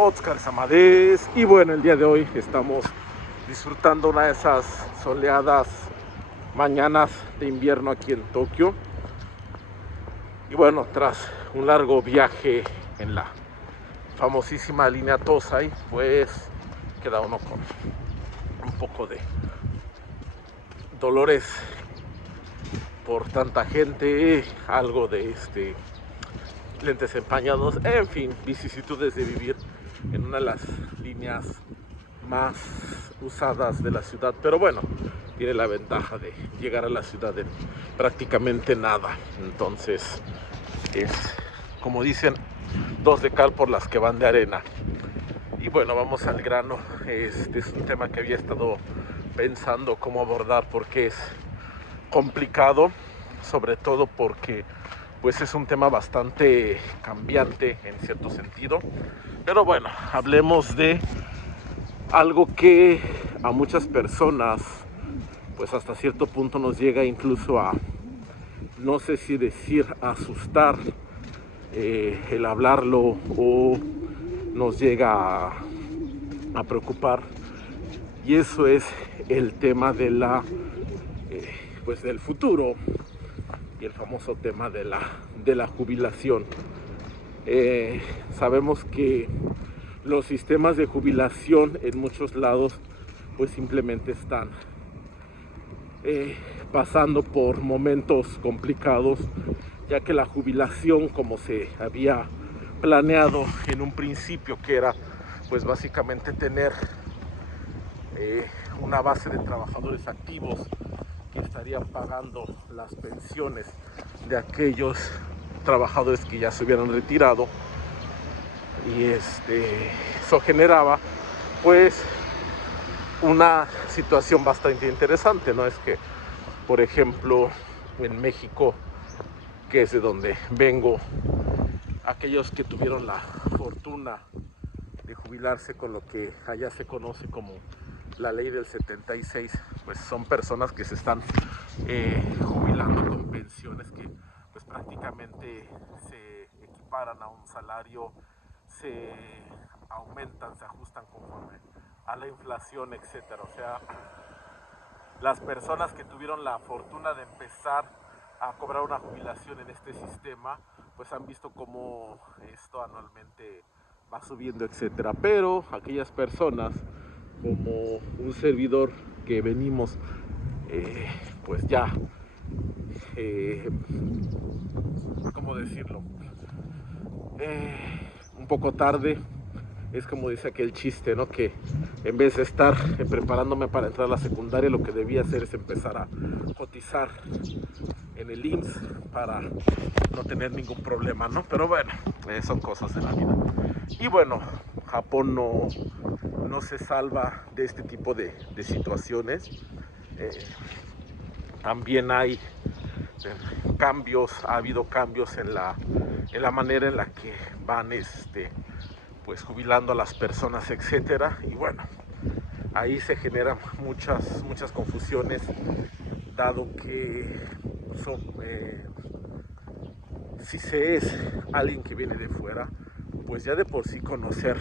Óscar Samadés. Y bueno, el día de hoy estamos disfrutando una de esas soleadas mañanas de invierno aquí en Tokio. Y bueno, tras un largo viaje en la famosísima línea Tosai, pues queda uno con un poco de dolores por tanta gente, algo de lentes empañados, en fin, vicisitudes de vivir en una de las líneas más usadas de la ciudad. Pero bueno, tiene la ventaja de llegar a la ciudad en prácticamente nada. Entonces es, como dicen, dos de cal por las que van de arena. Y bueno, vamos al grano. Este es un tema que había estado pensando cómo abordar porque es complicado, sobre todo porque pues es un tema bastante cambiante en cierto sentido. Pero bueno, hablemos de algo que a muchas personas pues hasta cierto punto nos llega incluso a, no sé si decir asustar, el hablarlo, o nos llega a preocupar, y eso es el tema de la pues del futuro y el famoso tema de la jubilación. Sabemos que los sistemas de jubilación en muchos lados pues simplemente están pasando por momentos complicados, ya que la jubilación, como se había planeado en un principio, que era pues básicamente tener una base de trabajadores activos que estarían pagando las pensiones de aquellos trabajadores que ya se hubieran retirado, y eso generaba pues una situación bastante interesante, ¿no? Es que, por ejemplo, en México, que es de donde vengo, aquellos que tuvieron la fortuna de jubilarse con lo que allá se conoce como la ley del 76, pues son personas que se están jubilando con pensiones que pues prácticamente se equiparan a un salario, se aumentan, se ajustan conforme a la inflación, etcétera. O sea, las personas que tuvieron la fortuna de empezar a cobrar una jubilación en este sistema, pues han visto cómo esto anualmente va subiendo, etcétera. Pero aquellas personas como un servidor que venimos pues ya ¿cómo decirlo? Un poco tarde. Es como dice aquel chiste, ¿no? Que en vez de estar preparándome para entrar a la secundaria, lo que debía hacer es empezar a cotizar en el IMSS para no tener ningún problema, ¿no? Pero bueno, son cosas de la vida. Y bueno, Japón no se salva de este tipo de situaciones. También hay cambios, ha habido cambios en la manera en la que van pues jubilando a las personas, etcétera. Y bueno, ahí se generan muchas confusiones, dado que si se es alguien que viene de fuera, pues ya de por sí conocer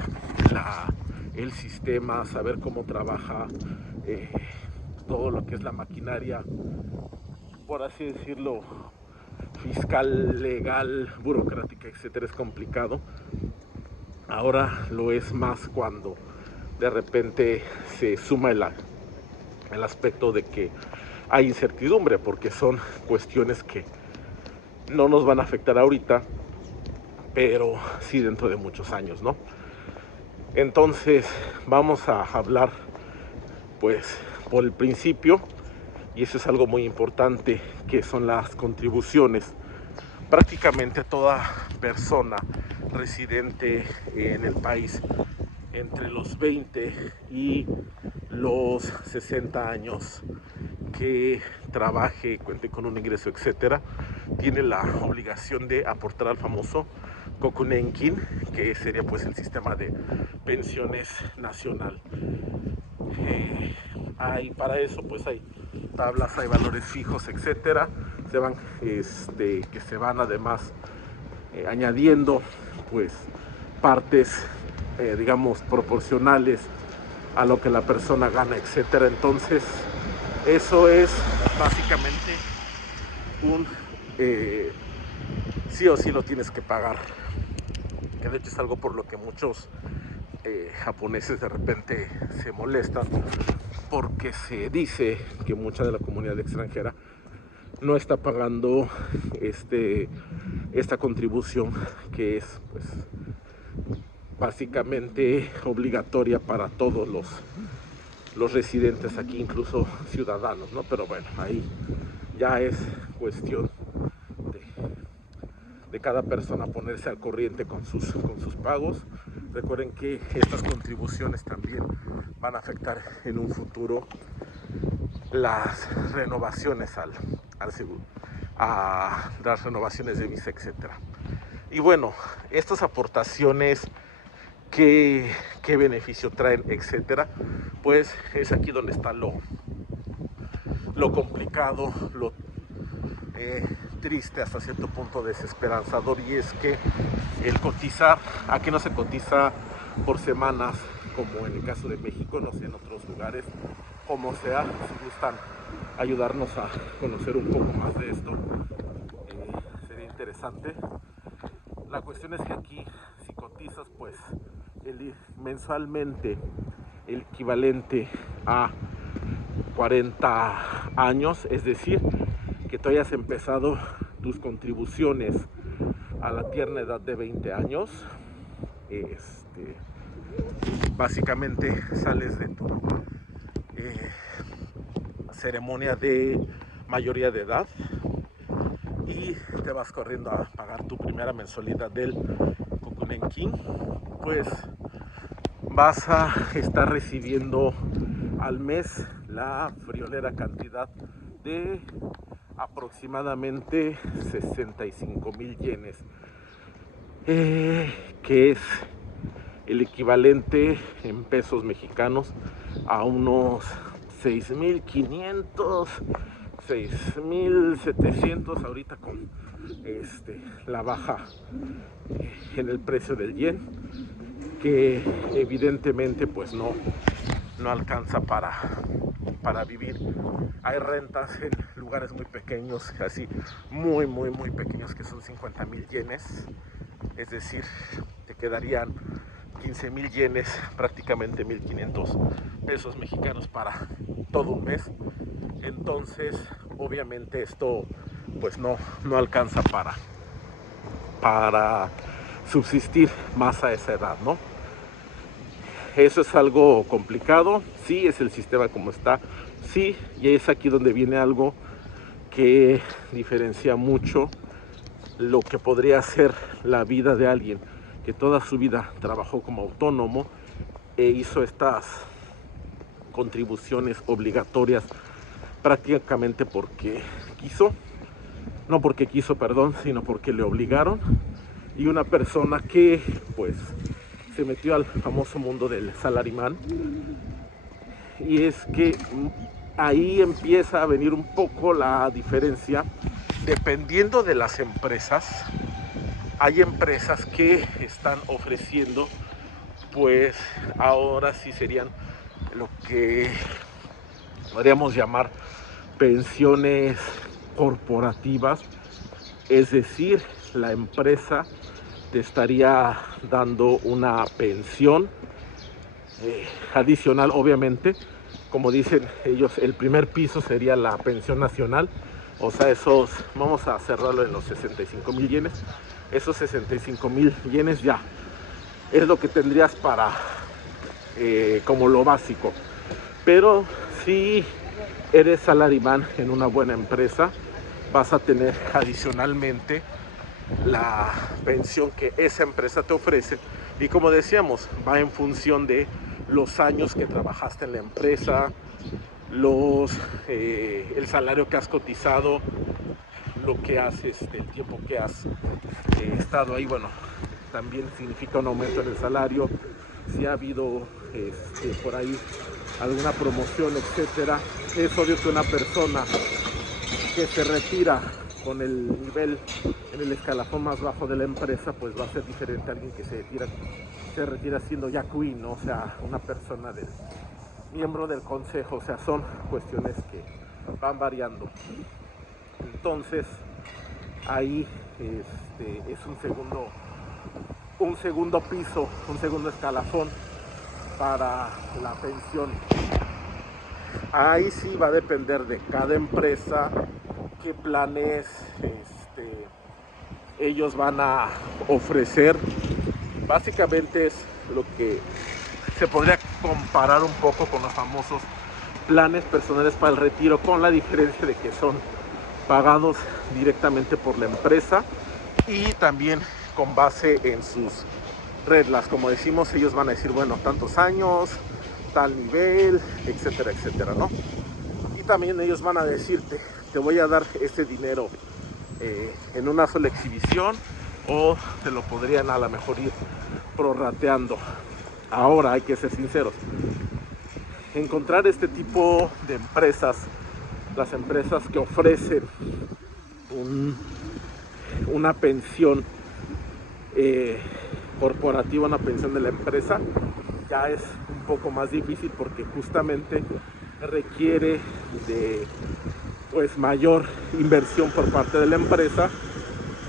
el sistema, saber cómo trabaja todo lo que es la maquinaria, por así decirlo, fiscal, legal, burocrática, etcétera, es complicado. Ahora lo es más cuando de repente se suma el aspecto de que hay incertidumbre, porque son cuestiones que no nos van a afectar ahorita, pero sí dentro de muchos años, ¿no? Entonces vamos a hablar pues por el principio, y eso es algo muy importante, que son las contribuciones. Prácticamente toda persona residente en el país entre los 20 y los 60 años que trabaje, cuente con un ingreso, etcétera, tiene la obligación de aportar al famoso Kokunenkin, que sería pues el sistema de pensiones nacional. Para eso pues hay tablas, hay valores fijos, etcétera, que se van además añadiendo pues partes digamos, proporcionales a lo que la persona gana, etcétera. Entonces, eso es básicamente un sí o sí lo tienes que pagar, que de hecho es algo por lo que muchos japoneses de repente se molestan, porque se dice que mucha de la comunidad extranjera no está pagando esta contribución, que es pues básicamente obligatoria para todos los residentes aquí, incluso ciudadanos, ¿no? Pero bueno, ahí ya es cuestión de cada persona ponerse al corriente con sus pagos. Recuerden que estas contribuciones también van a afectar en un futuro las renovaciones al seguro, a las renovaciones de visa, etcétera. Y bueno, estas aportaciones, qué beneficio traen, etcétera, pues es aquí donde está lo complicado, lo triste, hasta cierto punto desesperanzador, y es que el cotizar, aquí no se cotiza por semanas como en el caso de México, no sé en otros lugares como sea. Si gustan ayudarnos a conocer un poco más de esto, sería interesante. La cuestión es que aquí, si cotizas, pues mensualmente el equivalente a 40 años, es decir, que tú hayas empezado tus contribuciones a la tierna edad de 20 años, básicamente sales de tu ceremonia de mayoría de edad y te vas corriendo a pagar tu primera mensualidad del Kokunenkin. Pues vas a estar recibiendo al mes la friolera cantidad de aproximadamente 65,000 yenes, que es el equivalente en pesos mexicanos a unos 6,500, 6,700 ahorita con la baja en el precio del yen, que evidentemente pues no alcanza para vivir. Hay rentas en lugares muy pequeños, así muy pequeños, que son 50,000 yenes, es decir, te quedarían 15,000 yenes, prácticamente 1,500 pesos mexicanos para todo un mes. Entonces, obviamente esto pues no alcanza para subsistir más a esa edad, ¿no? Eso es algo complicado, sí, es el sistema como está, sí, y es aquí donde viene algo que diferencia mucho lo que podría ser la vida de alguien que toda su vida trabajó como autónomo e hizo estas contribuciones obligatorias prácticamente porque quiso, no porque quiso, perdón, sino porque le obligaron, y una persona que pues se metió al famoso mundo del salaryman. Y es que ahí empieza a venir un poco la diferencia. Dependiendo de las empresas, hay empresas que están ofreciendo, pues ahora sí serían lo que podríamos llamar pensiones corporativas, es decir, la empresa te estaría dando una pensión adicional, obviamente, como dicen ellos, el primer piso sería la pensión nacional, o sea, esos, vamos a cerrarlo en los 65,000 yenes, esos 65,000 yenes ya es lo que tendrías para como lo básico. Pero si eres salaryman en una buena empresa, vas a tener adicionalmente la pensión que esa empresa te ofrece, y como decíamos, va en función de los años que trabajaste en la empresa, el salario que has cotizado, lo que haces, el tiempo que has estado ahí. Bueno, también significa un aumento en el salario, si ha habido por ahí alguna promoción, etcétera. Es obvio que una persona que se retira con el nivel en el escalafón más bajo de la empresa, pues va a ser diferente a alguien que se retira siendo ya queen, ¿no? O sea, una persona miembro del consejo. O sea, son cuestiones que van variando. Entonces ahí es un segundo piso, un segundo escalafón para la pensión. Ahí sí va a depender de cada empresa qué planes ellos van a ofrecer. Básicamente es lo que se podría comparar un poco con los famosos planes personales para el retiro, con la diferencia de que son pagados directamente por la empresa y también con base en sus reglas. Como decimos, ellos van a decir, bueno, tantos años, tal nivel, etcétera, etcétera, ¿no? Y también ellos van a decirte, te voy a dar ese dinero en una sola exhibición, o te lo podrían a lo mejor ir prorrateando. Ahora hay que ser sinceros, encontrar este tipo de empresas, las empresas que ofrecen una pensión corporativa, una pensión de la empresa, ya es un poco más difícil porque justamente requiere de pues mayor inversión por parte de la empresa,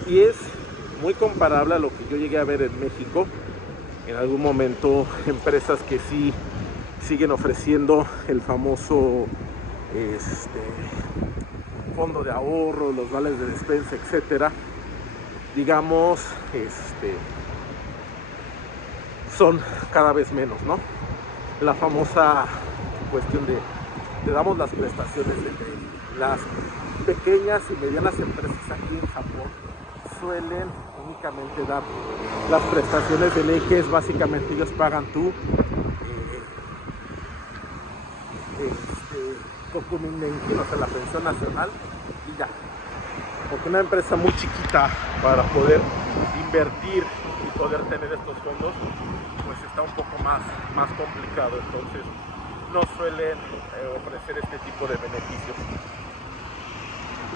y es muy comparable a lo que yo llegué a ver en México en algún momento, empresas que sí siguen ofreciendo el famoso fondo de ahorro, los vales de despensa, etcétera. Digamos, son cada vez menos, ¿no? La famosa cuestión de le damos las prestaciones de crédito. Las pequeñas y medianas empresas aquí en Japón suelen únicamente dar las prestaciones de ley, que es básicamente ellos pagan tu o sea, la pensión nacional, y ya. Porque una empresa muy chiquita, para poder invertir y poder tener estos fondos, pues está un poco más complicado. Entonces no suelen ofrecer este tipo de beneficios.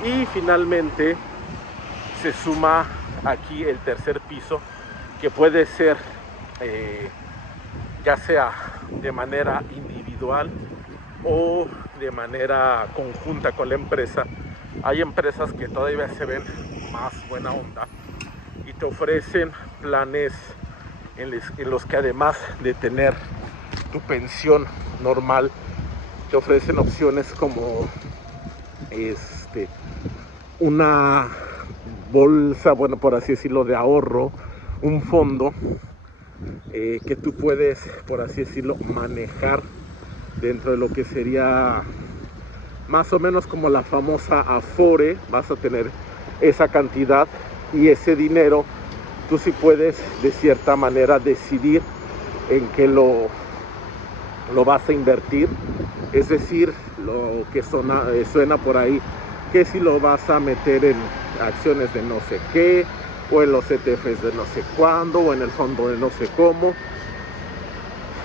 Y finalmente se suma aquí el tercer piso, que puede ser ya sea de manera individual o de manera conjunta con la empresa. Hay empresas que todavía se ven más buena onda y te ofrecen planes en los que, además de tener tu pensión normal, te ofrecen opciones como una bolsa, bueno, por así decirlo, de ahorro, un fondo que tú puedes, por así decirlo, manejar dentro de lo que sería más o menos como la famosa Afore. Vas a tener esa cantidad y ese dinero tú sí puedes de cierta manera decidir en qué lo vas a invertir. Es decir, lo que suena por ahí, que si lo vas a meter en acciones de no sé qué, o en los ETFs de no sé cuándo, o en el fondo de no sé cómo.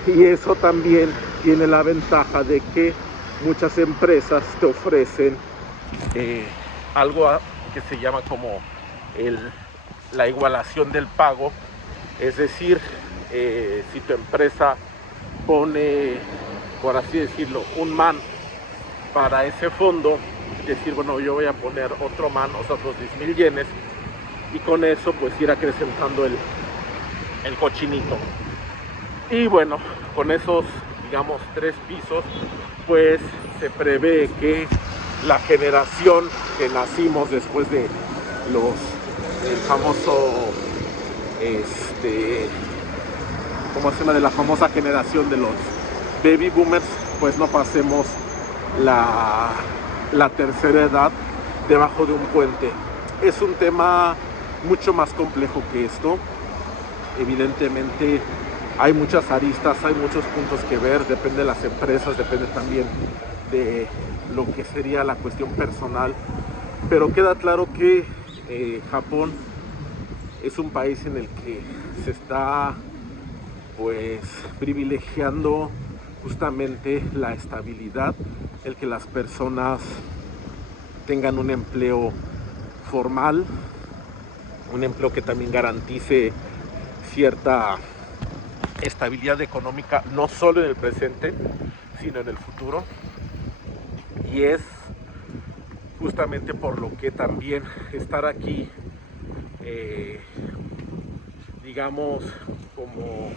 Y eso también tiene la ventaja de que muchas empresas te ofrecen algo que se llama como la igualación del pago. Es decir, si tu empresa pone, por así decirlo, un man para ese fondo, decir, bueno, yo voy a poner otro man, o sea, otros 10,000 yenes, y con eso pues ir acrecentando el cochinito. Y bueno, con esos, digamos, 3 pisos, pues se prevé que la generación que nacimos después de el famoso ¿cómo se llama? De la famosa generación de los baby boomers, pues no pasemos la tercera edad debajo de un puente. Es un tema mucho más complejo que esto. Evidentemente hay muchas aristas, hay muchos puntos que ver, depende de las empresas, depende también de lo que sería la cuestión personal, pero queda claro que Japón es un país en el que se está pues privilegiando justamente la estabilidad, el que las personas tengan un empleo formal, un empleo que también garantice cierta estabilidad económica, no solo en el presente, sino en el futuro. Y es justamente por lo que también estar aquí, digamos, como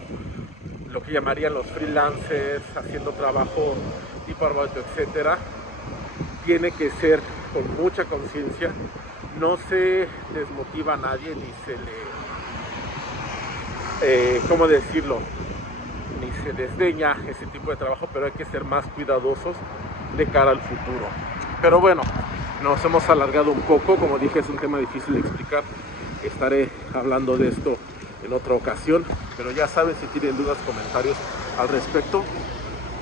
lo que llamarían los freelancers, haciendo trabajo tipo arbato, etcétera, tiene que ser con mucha conciencia. No se desmotiva a nadie ni se le, ¿cómo decirlo? Ni se desdeña ese tipo de trabajo, pero hay que ser más cuidadosos de cara al futuro. Pero bueno, nos hemos alargado un poco, como dije, es un tema difícil de explicar. Estaré hablando de esto en otra ocasión, pero ya saben, si tienen dudas, comentarios al respecto,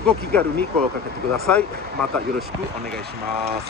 Goki Garu ni Kokakete Kudasai. Mata yoroshiku onegai shimasu.